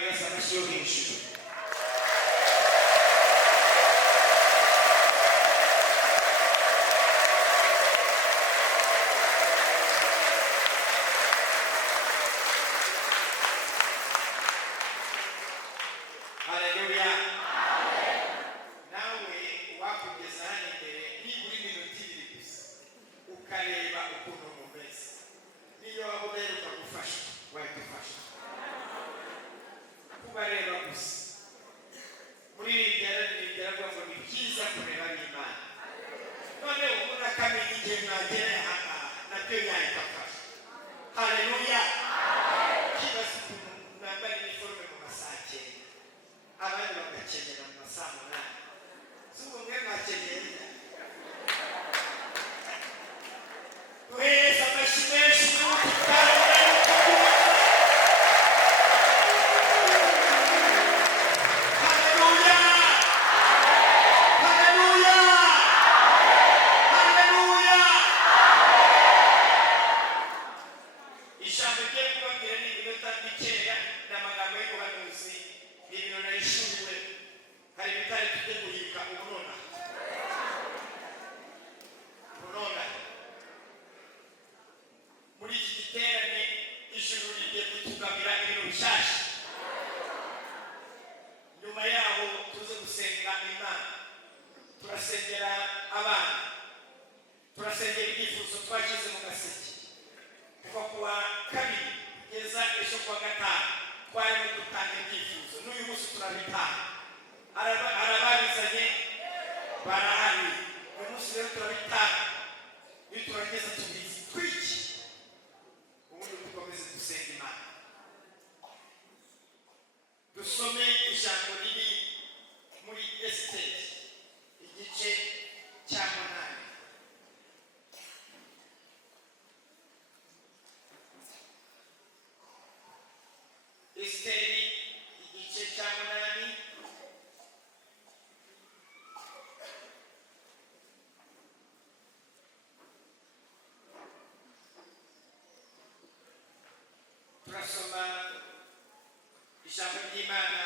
Yesu anashiyohesha. Haleluya. Nawe wakugeza hano imbere nibura iminota ibiri gusa ukareba ukuntu mumeze. Niyo waba udaheruka gufasha wayidufasha kubareba gusa. Muri iri ryaragwa ngo ni byiza kureba n'Imana. None umuntu akamenya igihe mwagera aha nabyo yayidufasha. Haleluya. Kibaza ukuntu mwambara iniforume mu masaha 9 abandi bagakenyera mu masaha 8. Si ubwo mwe mwakenyera duhereza amashyi menshi n'ubutitari. Turasengera abana, turasengera ibyifuzo twashyize mu gaseke kuva kuwa kabiri kugeza ejo kuwa gatanu twarimo dutanga ibyifuzo. N'uyu munsi turabitanga, arababizanye barahari. Uyu munsi rero turabitanga, iyo turageza tubizi twiki ubundi dukomeze dusenga Imana. Dusome ijambo riri muri Esiteri igice cya 8. Esiteri igice cya 8 turasoma ijambo ry'Imana.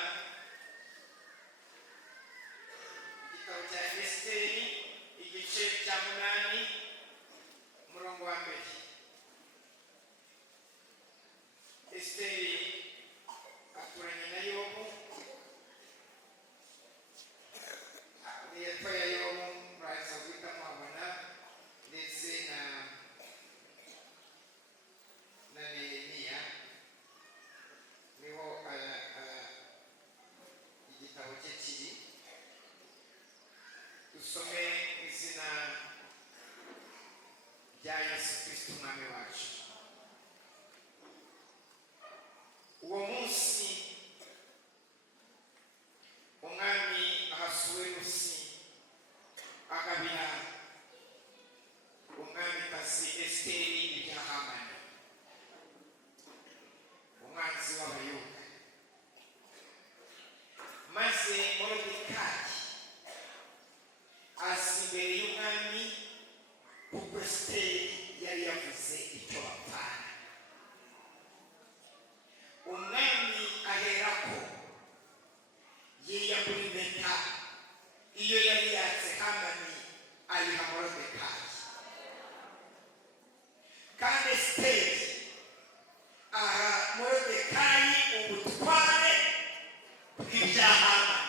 Igitabo cya Esiteri igice cya 8 umurongo wa 1. Esiteri aturanye na Yobu. Hepfo ya Yobu muraza guhita muhabona ndetse na Nehemiya. Niho igitabo cye kiri. Dusome izina rya Yesu Kristo umwami wacu. Uwo munsi umwami Ahasuwerusi agabira umwamikazi Esiteri ibya Hamani, umwanzi w'Abayuda. Maze Moridekayi aza imbere y'umwami kuko Esiteri yari yavuze icyo bapfana. Umwami aherako yiyambura impeta iyo yari yatse Hamani ayiha Moridekayi. Kandi Esiteri aha Moridekayi ubutware bw'ibya Hamani.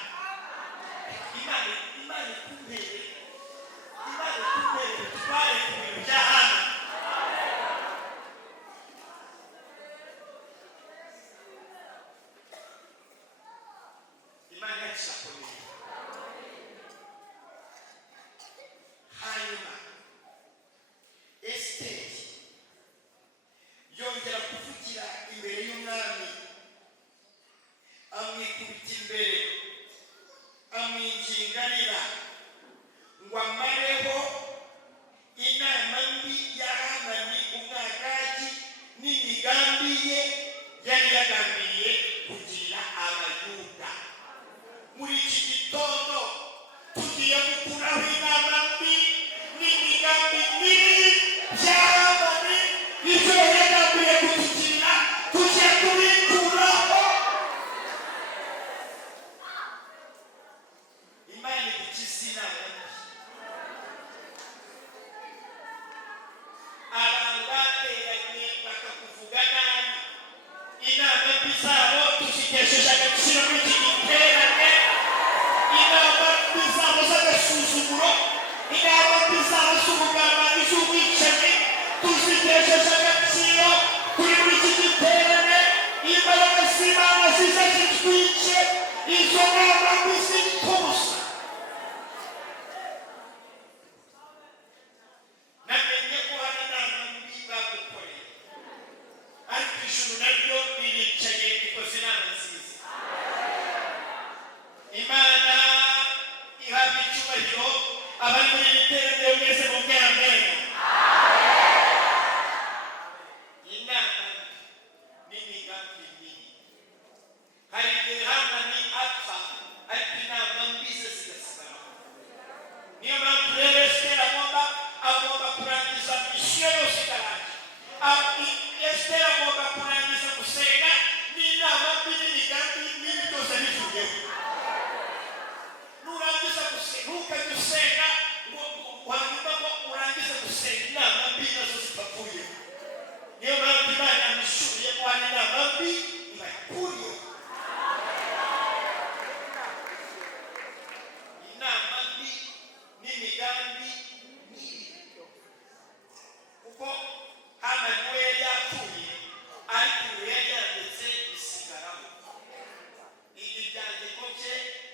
Imana ikumbere ubutware ku bintu bya Hamani. Imana yacisakomeye. Hanyuma Esiteri yongera kuvugira imbere y'umwami, amwikubita imbere, amwingingarira ngo amareho inama mbi ya Hamani umwagagi n'imigambi ye yari yagambiriye kugira Abayuda. Muri iki gitondo tugiye gukuraho inama mbi n'imigambi mibi bya Hamani ibyo yagambiriye kutugirira, tugiye kubikuraho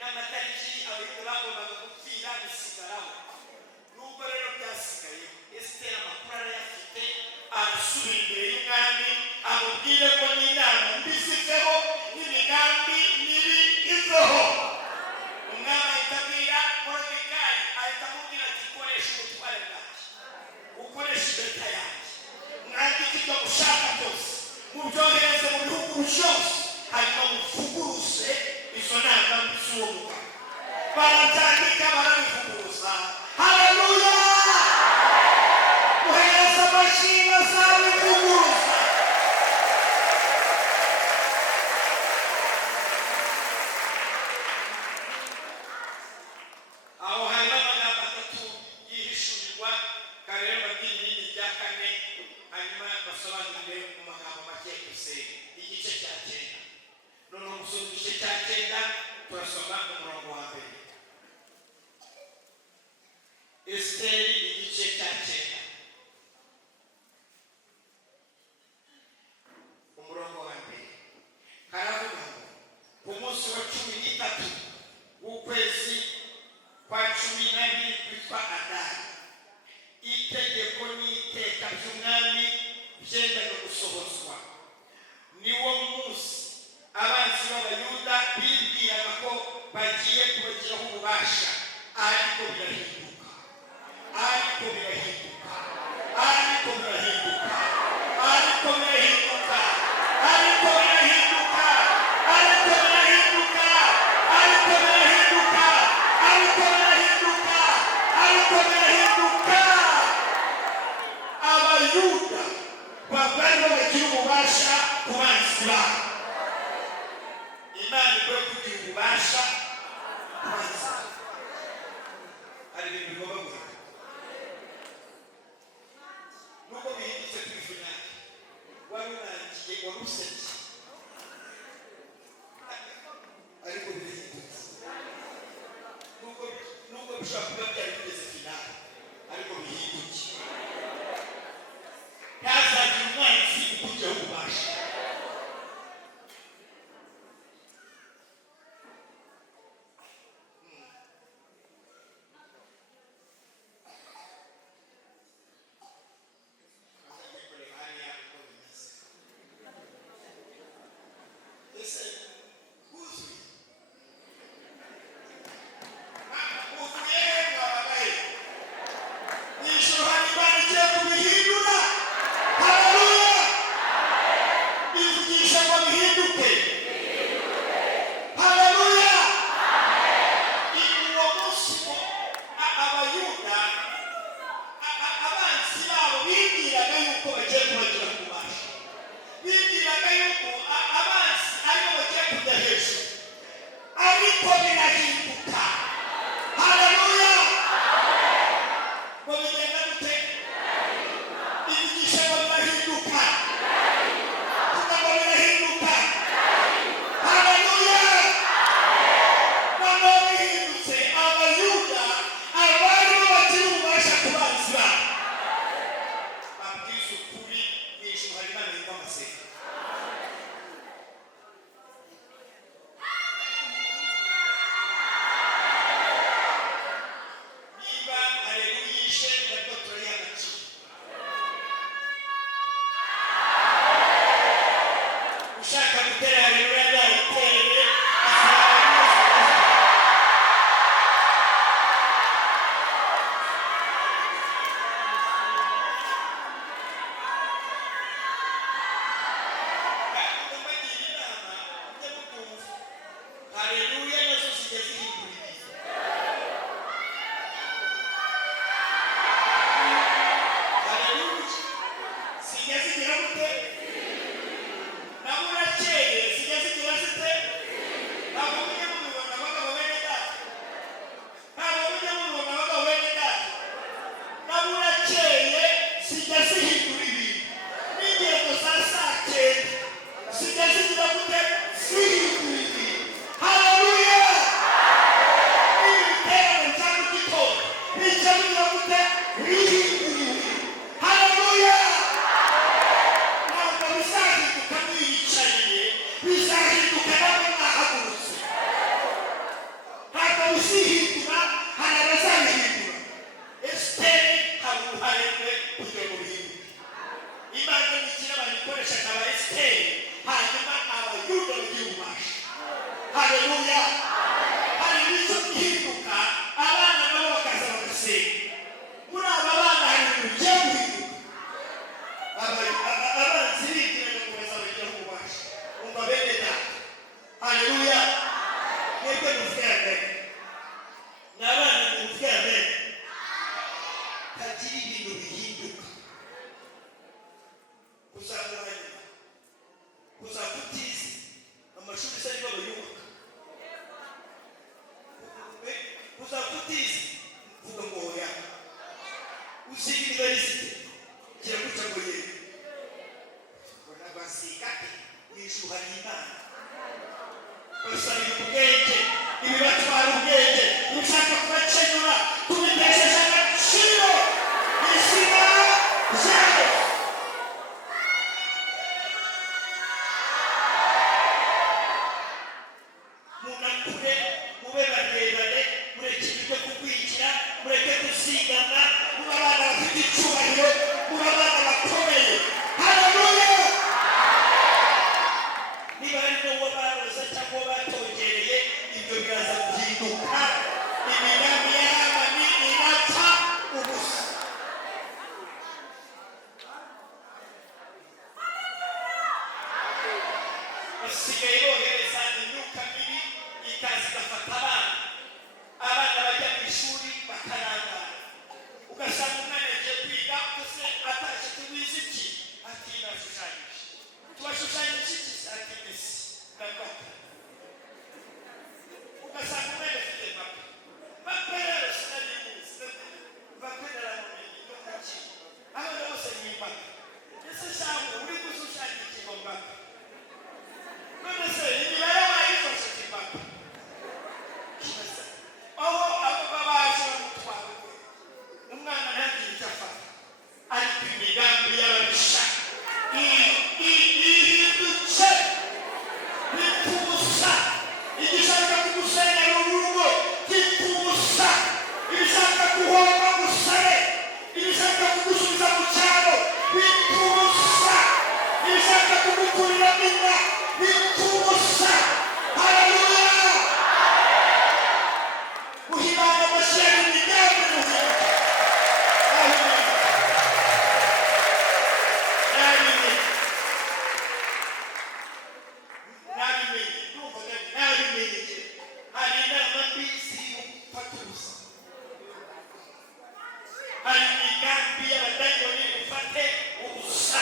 n'amatariki abayuda bagombaga gupfira bisigaraho. Nubwo rero byasigaye, Esiteri amakuru arayafite, arasubira imbere y'umwami amubwire ko n'inama mbi ziveho n'imigambi mibi iveho. Umwami ahita abwira Moridekayi, ahita amubwira ati koresha ubutware bwanjye, ukoresha impeta yanjye, mwandike ibyo ushaka byose, mubyohereze mu bihugu byose, hanyuma muvuguruze izo nama mbi z'uwo mugabo. Barabyandika barabivuguruza. Haleluya! Muhereza amashimwe azabivuguruza. Aho harimo amagambo atatu yihishurirwa, karero babwira irindi rya kane, hanyuma basobanurire mu magambo make gusa igice cya 9. Noneho gusoma igice cya 9 turasoma umurongo wa mbere. Esiteri igice cya 9 umurongo wa mbere haravuga ngo ku munsi wa 13 w'ukwezi kwa 12 kwitwa Adari, itegeko n'iteka by'umwami byendaga gusohozwa. Niwo munsi abanzi b'abayuda bibwiraga ko bagiye kubagiraho ububasha, ariko birahinduka, ariko birahinduka, ariko birahinduka, ariko birahinduka, ariko birahinduka, ariko birahinduka, ariko birahinduka, ariko birahinduka, ariko birahinduka. Abayuda babari bagira ububasha ku banzi babo. Imana ikwiye kugira ububasha ku banzi babo. Hari ibintu bigomba guhinduka. Nubwo bihindutse twifunyake, wari urangiye wari useke, ariko birahindutse. Nubwo bishobora kuba byari bigeze finale, ariko bihinduke. Ntihazagire umwanzi ukujyaho ububasha. Hallelujah! haleluya. Hari ibintu bihinduka abana nabo bakaza bagasenga. Muri aba bana hari ibintu bigiye guhinduka. Abana zirindiraga ngo bazabageraho ububasha. Umva bene data, haleluya. Mwebwe muvuge amen. N'abana muvuge amen. Hagira ibintu bihinduka. Kuzamura nyuma, kuzakutiza amashuri se nibo bayubaka. Kuzakutiza vuga ngo hoya. Usiga universite gira guca ngo yego. Kona basigate nishuha n'Imana. Basabira ubwenge, ibibatwara ubwenge, ushaka kubakenyura, kubitesheje agaciro. Izina ryawe. Munakure, mube barebare, mureke ibyo kugwikira, mureke gusigana, mube abana bafite icyubahiro, mube abana bakomeye. Haleluya. Niba ari n'uwo baroza cyangwa batongereye, ibyo biraza guhinduka. Imigambi y'abami irapfa ubusa. Basigaye bohereza imyuka mibi ikaza igafata abana. Abana bajya mu ishuri bakarangara. Ugasanga umwana yagiye kwiga gusa atashye tubizi iki? Ati nashushanyije. Tubashushanyije iki? Ati Messi na Mbappe. Ugasanga umwana afite Mbappe. Mbappe rero sinabimuzi. Mbappe naramumenye n'umuki. Abana bose ni Mbappe. Ese cyangwa uri gushushanya ikigo Mbappe? None se imibare wayifashe Mbappe? Aho abo babaje bamutwara ubwe. Umwana ntagire icyo afata. Ariko imigambi y'ababisha ihindutse bitubusa. Igishaka kugusenyera urugo bitubusa. Ibishaka guhomba gusare, ibishaka kugusubiza mu cyaro bitubusa. Ibishaka kugukurira inda bitubusa. Haleluya. Uhimana amashyira imigambi muhinduka. Hari inama mbi ziri gufata ubusa. Hari imigambi y'abadayimoni bufate ubusa.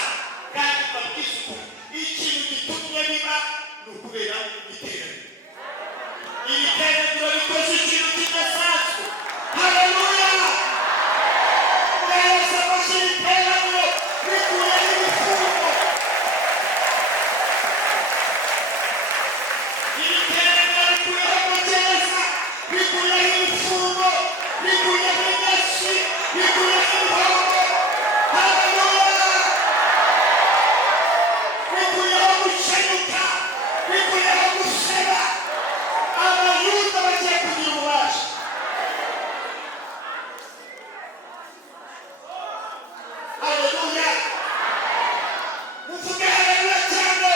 Kandi babwize ukuri, ikintu gitumye biba ni ukubera iterambere. Iri terambere rikoze ikintu kidasanzwe. Haleluya. Urayasa amashyira iterambere rikuyeho ibifungo. Iri terambere rikuyeho amagereza, rikuyeho ibifungo, rikuyeho inyashi, rikuyeho ibihombo. Haleluya. Rikuyeho gukenyuka, rikuyeho guseba. Abayuda bagiye kugira ububasha. Haleluya. Muvuge haleluya cyane.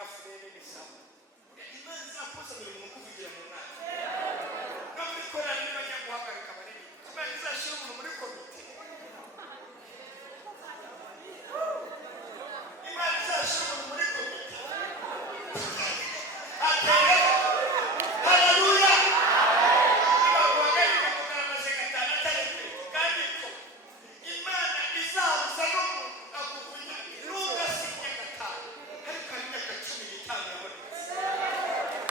grafurere n'isaba imana izakoza buri muntu kuvugira mu nama no muri korali bajya guhagarika abanini imana izashyira umuntu muri komite imana izashyira umuntu muri komite atera haleluya niba guhagarika kugaragaza gatanu atari kandi ko imana izabuza n'umuntu akuvunya n'ugasinye gatanu ariko hari imyaka 15 yabonetse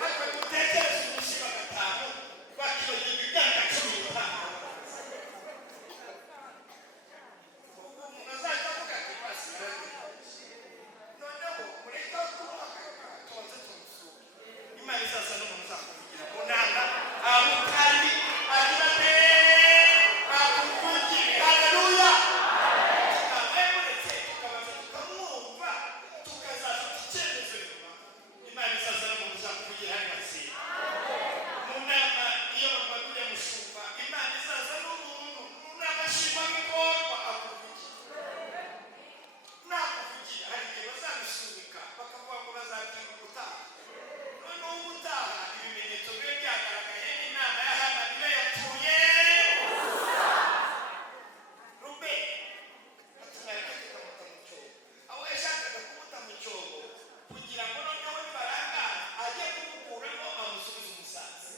ariko mutekereze umushinga gatanu bakibagirwa imyaka 15 ubu umuntu azajya avuga ati basiranye noneho mureka kumuhagarika tubanze tumusura imana izaza n'umuntu uzakuvugira mu nama aho kandi agira ati akuvugira haleluya tukabanza tukamwumva tukazafata icyemezo nyuma imana izaza n'umuntu uzakuvugira hano hasi mu nama iyo bambaye mushumba imana izaza n'umuntu mu nama nshingwabikorwa akuvugira nakuvugira hari igihe bazabisubika bakavuga ngo bazabyiga ubutaha noneho ubutaha ibimenyetso bibe byagaragaye inama ya Hamani ibe yapfuye rube atumara kikamuta mu cyobo aho yashakaga kumuta mu cyobo kugira ngo noneho nibarangara ajye kumukuramo amusubize umusazi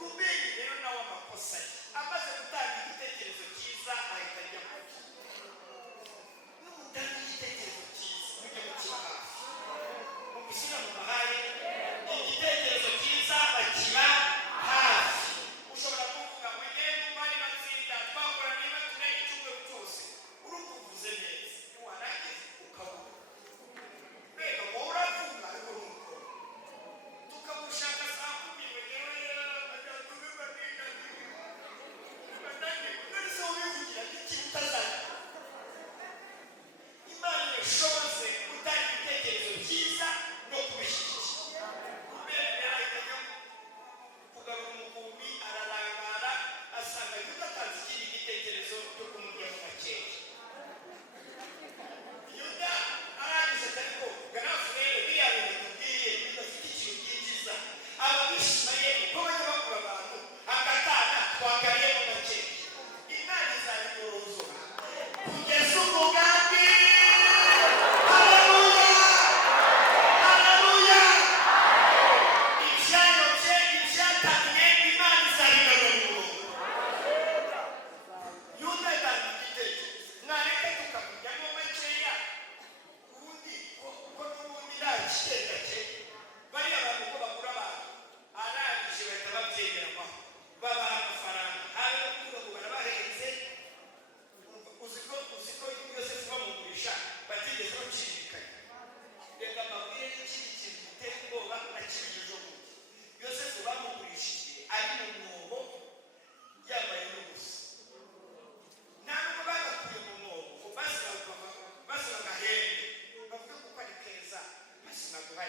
rubeni rero nawe amakosa ye amaze gutanga igitekerezo cyiza ahita ajya mu cyo n'umutanga igitekerezo cyiza mujye mukiba hafi mu gushyira mu mahari igitekerezo cyiza bakiba hafi ushobora kuvuga ngo ngende umwari batsinda twakora niba turenge icyumweru cyose urukuvuze neza warangiza ukabura mbega wowe uravuga ariko ntukora tukagushaka saa 10 wegewe bajyakubiba none se ubivugira iki utazajya imana yashoboze gutanga ibitekerezo byiza no kubishyigikira kubera yarahitanye kugarura umukumbi ararangara asanga yuda atanze ikindi gitekerezo cyo kumurya mu makeke yuda arangije ariko garafurere biriya bintu tubwiye bidafite ikintu byinjiza ababishimayeli ko bajya bakura abantu agatana twagariye mu makeke imana izabigorozora kugeza umugambi haleluya haleluya ibyayobye ibyatamye imana izabigarura mu murongo yuda yatanga igitekerezo mwareke tukamujyamo makeya ubundi kuko n'ubundi nta kigenda cye bariya bantu ko bagura abantu arangije bahita babyemeranywaho babaha amafaranga habe no kuvuga ngo barabahenze uziko yosefu bamugurisha batigeze bacirikanya reka mbabwire n'ikindi kintu giteye ubwoba nakibije ubundi yosefu bamugurishije ari mu mwobo yambaye n'ubusa nta nubwo bagakuye mu mwobo basi bagahembe bavuga kuko ari keza basi naguhaye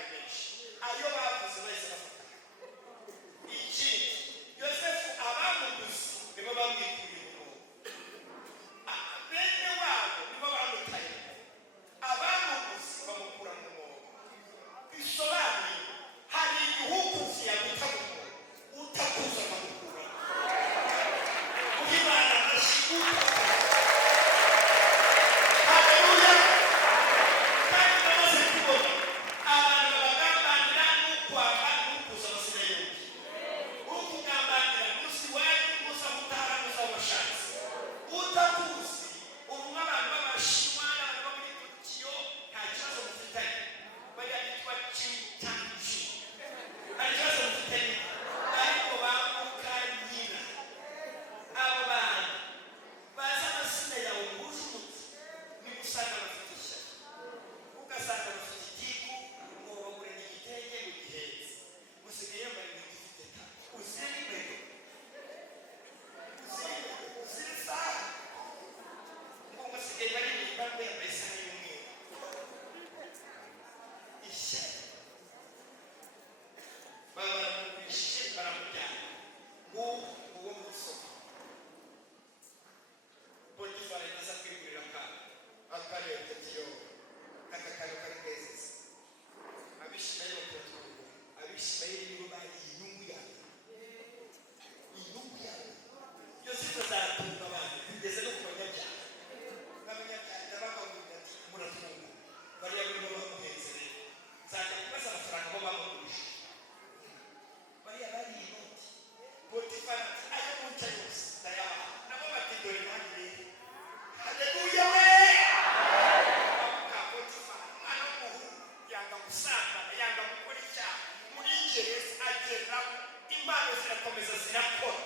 gukoreramo impano zirakomeza zirakora.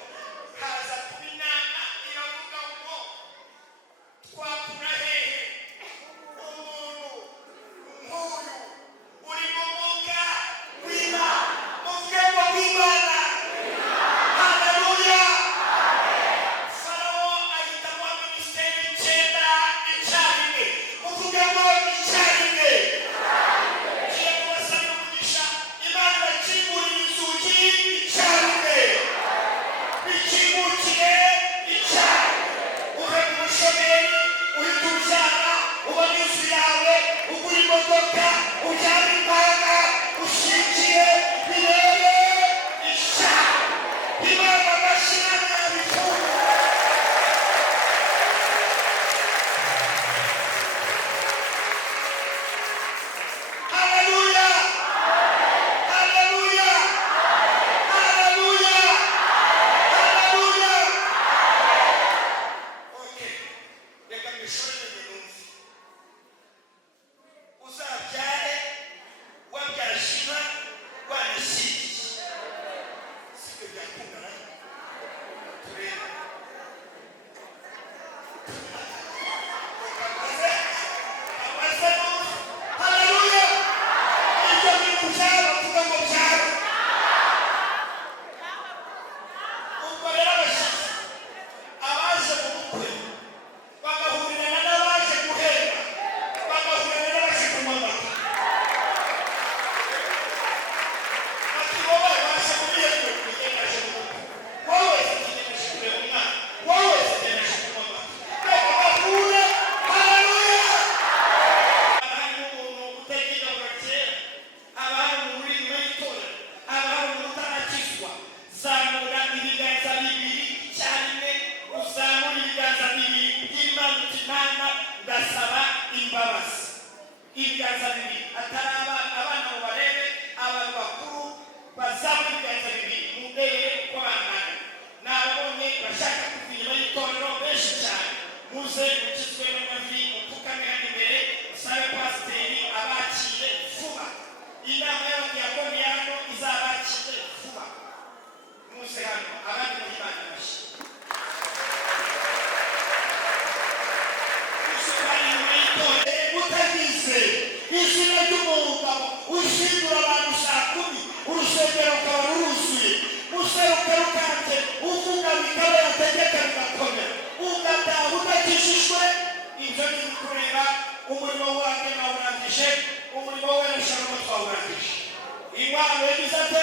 Haza kuba inama iravuga ngo twakura hehe umuntu nk'uyu uri mu mwuka w'Imana. Muvuge ngo w'Imana. Haleluya. Farawo ahitamo minisiteri 9 icyarimwe. Muvuge ngo icyarimwe. Kiye kubasaba umugisha Imana bakingurira inzugi icyarimwe. Bikingukire icyarimwe. Uve mu bushomeri uhita ubyara ubona inzu yawe ugura imodoka ubyara imana ushingiye birebe icyarimwe. Imana amashyirana yabifuza. Haleluya. Haleluya. Haleluya. Haleluya. Okay. Reka mbishorere numve. Uzabyare wabyashima wanashikiye. Sibyo byakungana. Turebe. Haleluya. Ibyo bintu byaba vuga ngo byaba. Ubwo rero abashyitsi abaje mu bukwe bagahurirana n'abaje guhera bagahurira n'abaje kunywa amata. Ati wowe waje muri iyo nzu ugeneje mu bukwe, wowe ugeneje kureba umwana, wowe ugeneje kunywa amata. Reka bahure. Haleluya. Abahari umuntu utagira kera, abahari umuntu uri inyuma y'itorero, abahari umuntu utarakizwa, zamura ibiganza bibiri icyarimwe. Uzamura ibiganza bibiri by'Imana uti Mana ndasaba imbabazi. Ibiganza bibiri atari abana ngo barebe, abantu bakuru bazamura ibiganza bibiri mundebe uko bangana. Nababonye bashaka kuva inyuma y'itorero benshi cyane. Muze mukizwe n'amavi mupfukame hano imbere usabe pasiteri abakire vuba. Inama y'abadiyakoni hano izabakire vuba. Muze hano abandi muri Imana amashyi. Utagize izina ry'umugabo ushyingura abantu saa 10 urusengero rukaba ruruzuye. Museruke rukanje uvuga bikaba yategeka bigakomera ugataha udakijijwe. Ibyo ni kureba umurimo wanjye nawurangije, umurimo we n'ishyano twawurangije. Imana yagize ate